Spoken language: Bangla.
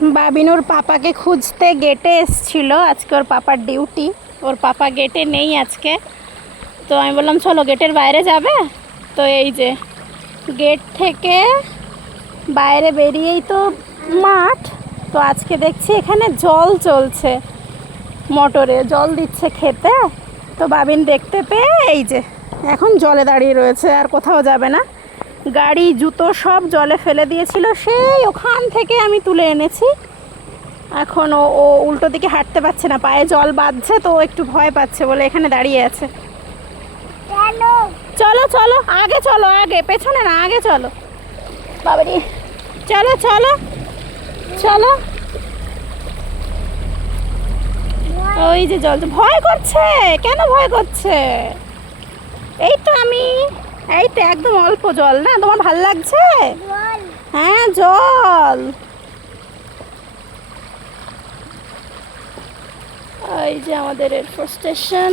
বাবিন ওর পাপাকে খুঁজতে গেটে এসছিল। আজকে ওর পাপার ডিউটি, ওর পাপা গেটে নেই আজকে। তো আমি বললাম চলো গেটের বাইরে যাবে। তো এই যে গেট থেকে বাইরে বেরিয়েই তো মাঠ। তো আজকে দেখছি এখানে জল চলছে, মোটরে জল দিচ্ছে খেতে। তো বাবিন দেখতে পেয়ে এই যে এখন জলে দাঁড়িয়ে রয়েছে, আর কোথাও যাবে না। গাড়ি জুতো সব জলে ফেলে দিয়েছিল, সেই ওখান থেকে আমি তুলে এনেছি। এখন ও উল্টো দিকে হাঁটতে পারছে না, পায়ে জল বাঁধছে, তো ও একটু ভয় পাচ্ছে বলে এখানে দাঁড়িয়ে আছে। চলো চলো আগে চলো, আগে পেছনে না, আগে চলো বাবারি, চলো চলো চলো। ওই যে জল, ভয় করছে কেন, ভয় করছে? এই তো আমি, এই তো একদম অল্প জল না, তোমার ভাল লাগছে? হ্যাঁ জল। এই যে আমাদের এয়ারফোর্স স্টেশন।